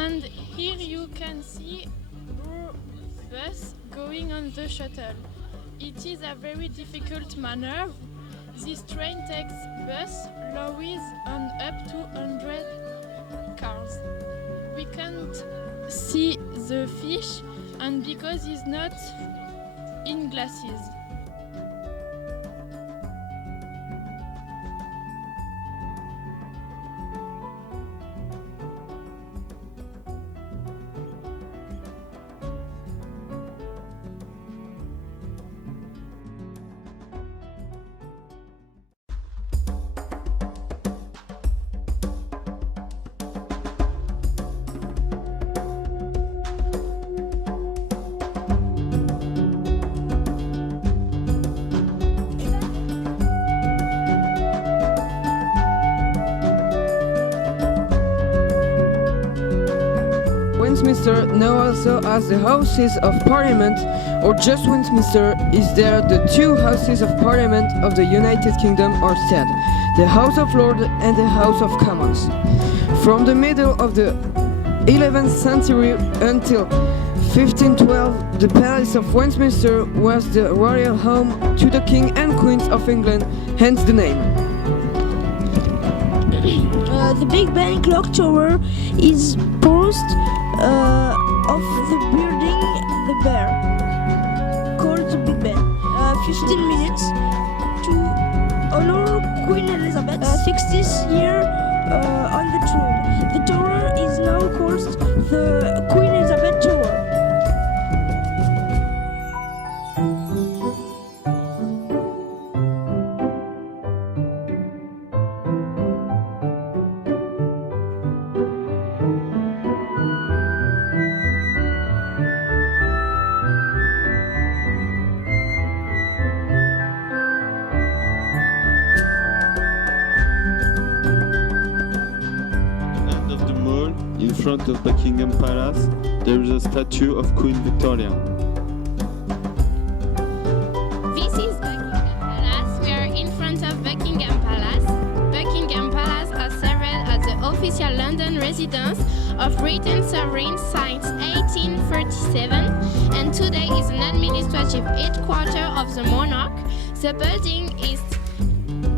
And here you can see our bus going on the shuttle. It is a very difficult maneuver. This train takes bus, lorries and up to 100 cars. We can't see the fish and because it's not in glasses. Westminster now also has the Houses of Parliament, or just Westminster is there the two Houses of Parliament of the United Kingdom are said, the House of Lords and the House of Commons. From the middle of the 11th century until 1512, the Palace of Westminster was the royal home to the King and Queens of England, hence the name. The Big Ben clock tower is post of the building the bear, called the Big Ben. 15 minutes to honor Queen Elizabeth 60th year on the throne. The tower is now called the Queen Elizabeth Tower. In front of Buckingham Palace, there is a statue of Queen Victoria. This is Buckingham Palace. We are in front of Buckingham Palace. Buckingham Palace has served as the official London residence of Britain's sovereign since 1837 and today is an administrative headquarters of the monarch. The building is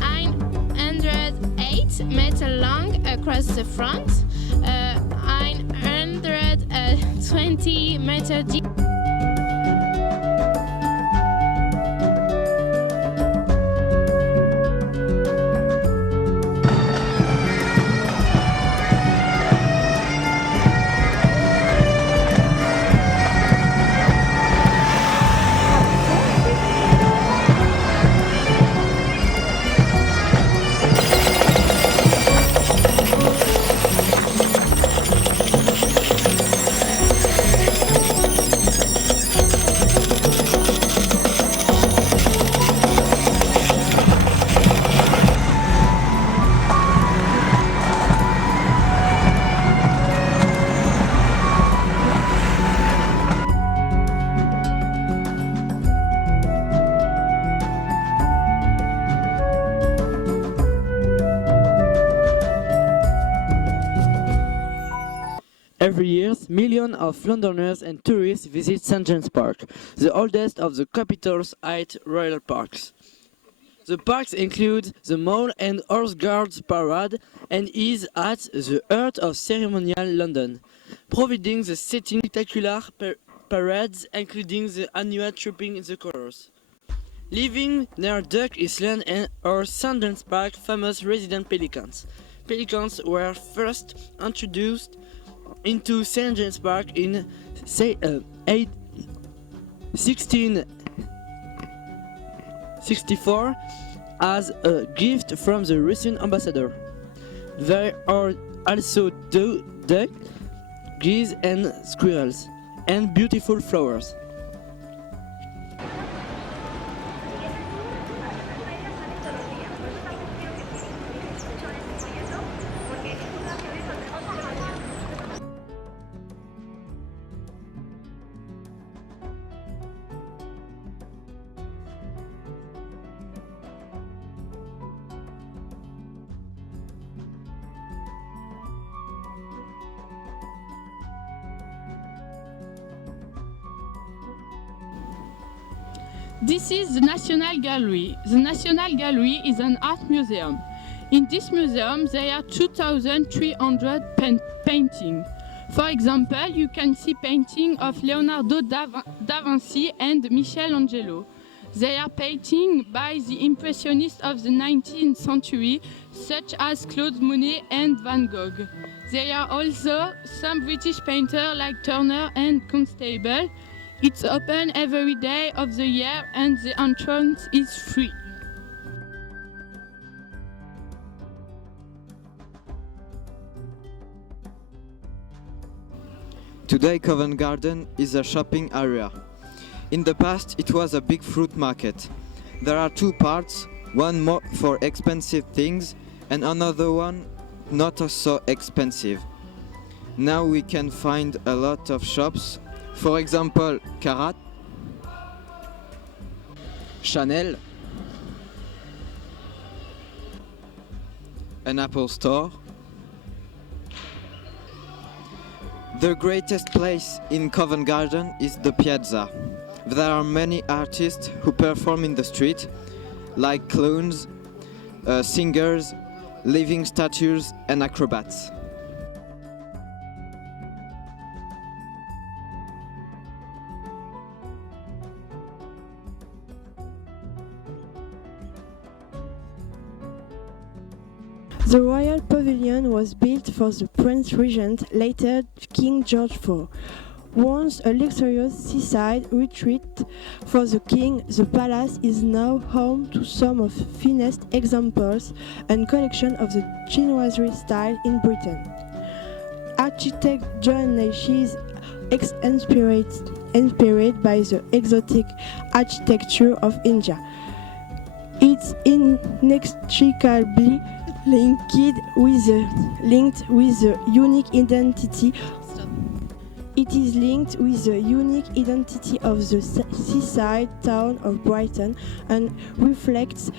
908 meters long across the front, 920 meters deep. Every year, millions of Londoners and tourists visit St James's Park, the oldest of the capital's 8 royal parks. The parks include the Mall and Horse Guards Parade and is at the heart of ceremonial London, providing the setting spectacular parades including the annual Trooping the Colours. Living near Duck Island and or St James's Park famous resident pelicans. Pelicans were first introduced into St James's Park in 1664 as a gift from the Russian ambassador. There are also ducks, geese and squirrels, and beautiful flowers. This is the National Gallery. The National Gallery is an art museum. In this museum, there are 2,300 paintings. For example, you can see paintings of Leonardo da Vinci and Michelangelo. They are paintings by the Impressionists of the 19th century, such as Claude Monet and Van Gogh. There are also some British painters like Turner and Constable. It's open every day of the year and the entrance is free. Today Covent Garden is a shopping area. In the past it was a big fruit market. There are two parts, one more for expensive things and another one not so expensive. Now we can find a lot of shops, for example Carat, Chanel, an Apple store. The greatest place in Covent Garden is the Piazza. There are many artists who perform in the street, like clowns, singers, living statues and acrobats. The Royal Pavilion was built for the Prince Regent, later King George IV. Once a luxurious seaside retreat for the king, the palace is now home to some of the finest examples and collection of the chinoiserie style in Britain. Architect John Nash is inspired by the exotic architecture of India. It's inextricably linked with the unique identity. It is linked with the unique identity of the seaside town of Brighton and reflects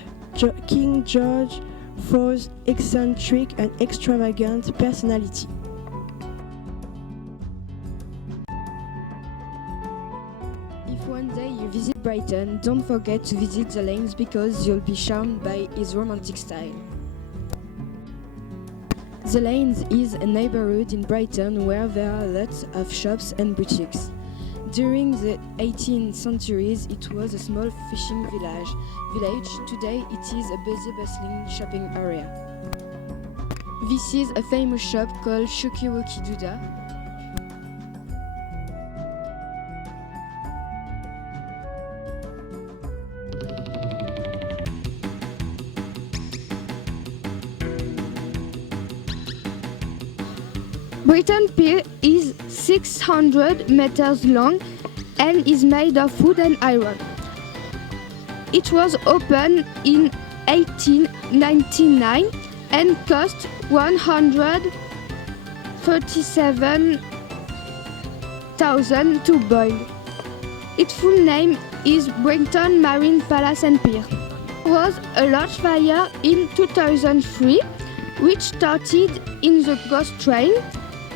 King George IV's eccentric and extravagant personality. If one day you visit Brighton, don't forget to visit the lanes because you'll be charmed by his romantic style. The Lanes is a neighborhood in Brighton where there are lots of shops and boutiques. During the 18th centuries, it was a small fishing village. Today, it is a busy, bustling shopping area. This is a famous shop called Shukiwoki Duda. Brighton Pier is 600 meters long and is made of wood and iron. It was opened in 1899 and cost 137,000 to build. Its full name is Brighton Marine Palace and Pier. There was a large fire in 2003 which started in the ghost train.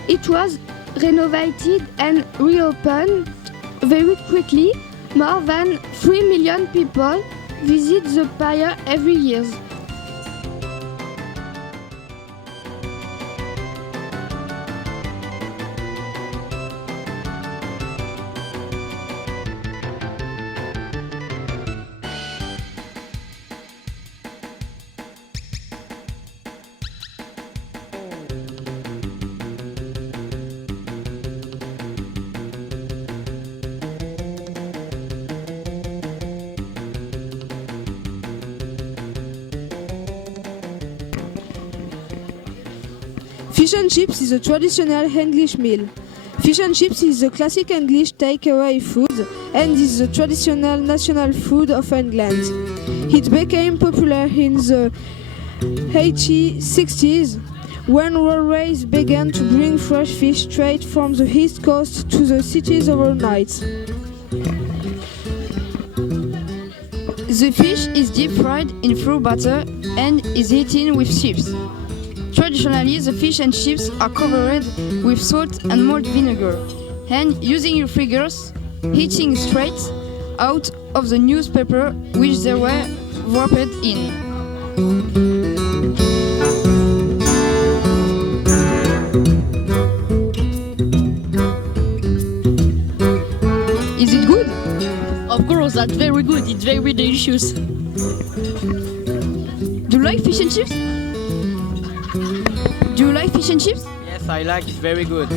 It was renovated and reopened very quickly. More than 3 million people visit the pier every year. Fish and chips is a traditional English meal. Fish and chips is a classic English takeaway food and is the traditional national food of England. It became popular in the 1860s when railways began to bring fresh fish straight from the east coast to the cities overnight. The fish is deep fried in fruit butter and is eaten with chips. Traditionally, the fish and chips are covered with salt and malt vinegar, and using your fingers, eating straight out of the newspaper which they were wrapped in. Is it good? Of course, that's very good. It's very delicious. Do you like fish and chips? Do you like fish and chips? Yes, I like. It's very good.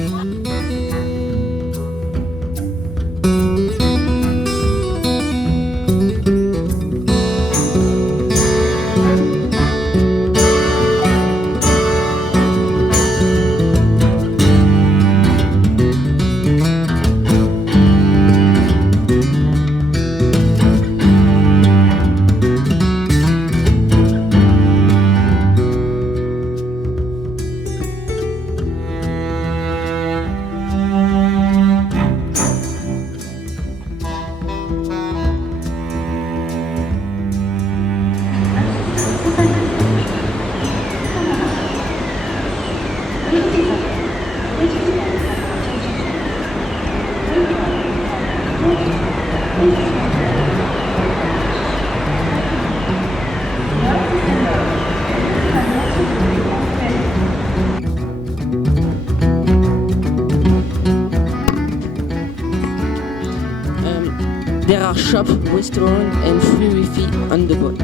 There are shop, restaurant and free Wi-Fi on the boat.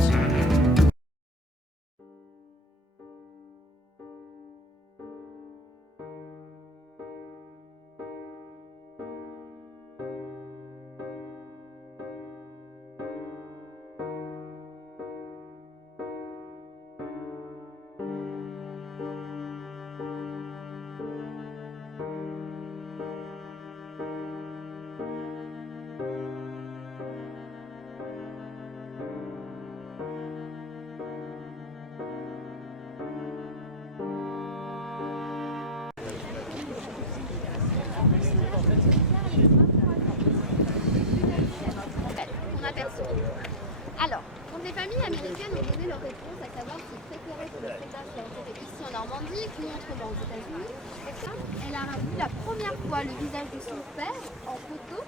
Alors, quand les familles américaines ont donné leur réponse à savoir s'ils préféraient que le spectacle soit fait ici en Normandie ou autrement aux États-Unis, elle a vu la première fois le visage de son père en photo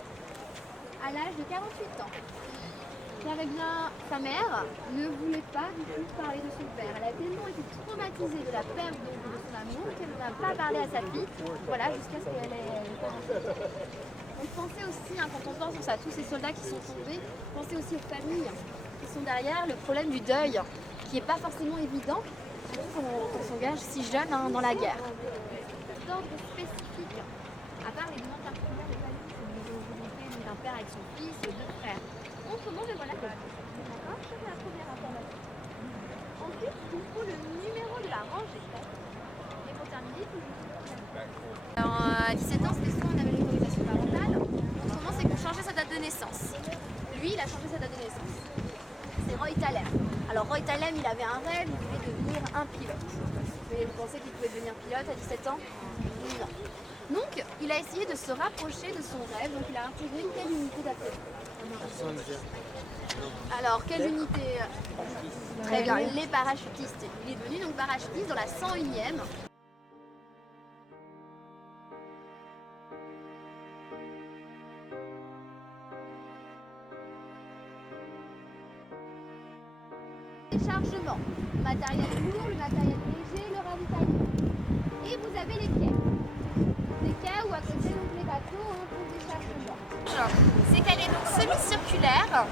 à l'âge de 48 ans. Car eh bien, sa mère ne voulait pas du tout parler de son père. Elle a tellement été traumatisée de la perte de son amour qu'elle n'a pas parlé à sa fille, voilà, jusqu'à ce qu'elle ait 48 ans. On pensait aussi, quand on pense à tous ces soldats qui sont tombés, pensez aussi aux familles qui sont derrière, le problème du deuil, qui n'est pas forcément évident, surtout quand on s'engage si jeune dans la guerre. D'ordre spécifique, à part les demandes particulières des familles, c'est une volonté d'un père avec son fils, deux frères. Autrement, mais voilà, d'accord, ça c'est la première information. Ensuite, il faut le numéro de la rangée. Et pour terminer, il faut alors, à 17 ans, c'était soit on avait l'autorisation parentale, autrement c'est qu'on changeait sa date de naissance. Lui, il a changé sa date de naissance. C'est Roy Thalem. Alors Roy Thalem, il avait un rêve, il voulait devenir un pilote. Mais vous pensez qu'il pouvait devenir pilote à 17 ans? Non. Donc, il a essayé de se rapprocher de son rêve, donc il a intégré quelle unité d'après? Alors, quelle unité? Très bien, les parachutistes. Il est devenu donc parachutiste dans la 101e. Déchargement, matériel lourd, le matériel léger, le ravitaillement. Et vous avez les quais. Les quais où à côté donc les bateaux pour déchargement. C'est qu'elle est donc semi-circulaire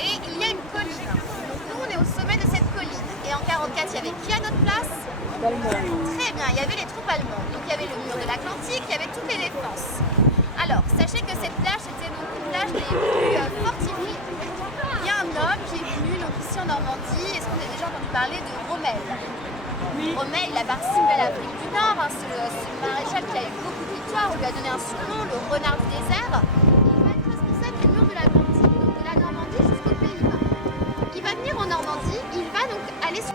et il y a une colline. Donc nous on est au sommet de cette colline. Et en 1944 il y avait qui à notre place? Très bien, il y avait les troupes allemandes. Donc il y avait le mur de l'Atlantique, il y avait toutes les défenses. Alors sachez que cette plage était donc une plage des plus fortifiées. Il y a un homme qui est venu donc ici en Normandie. Est-ce qu'on a déjà entendu parler de Rommel? Oui. Rommel, il a participé à l'Afrique du Nord, ce maréchal qui a eu beaucoup de victoires, on lui a donné un surnom, le renard du désert. Il va être responsable du mur de l'Atlantique, donc de la Normandie jusqu'aux Pays-Bas. Il va venir en Normandie, il va donc aller sur...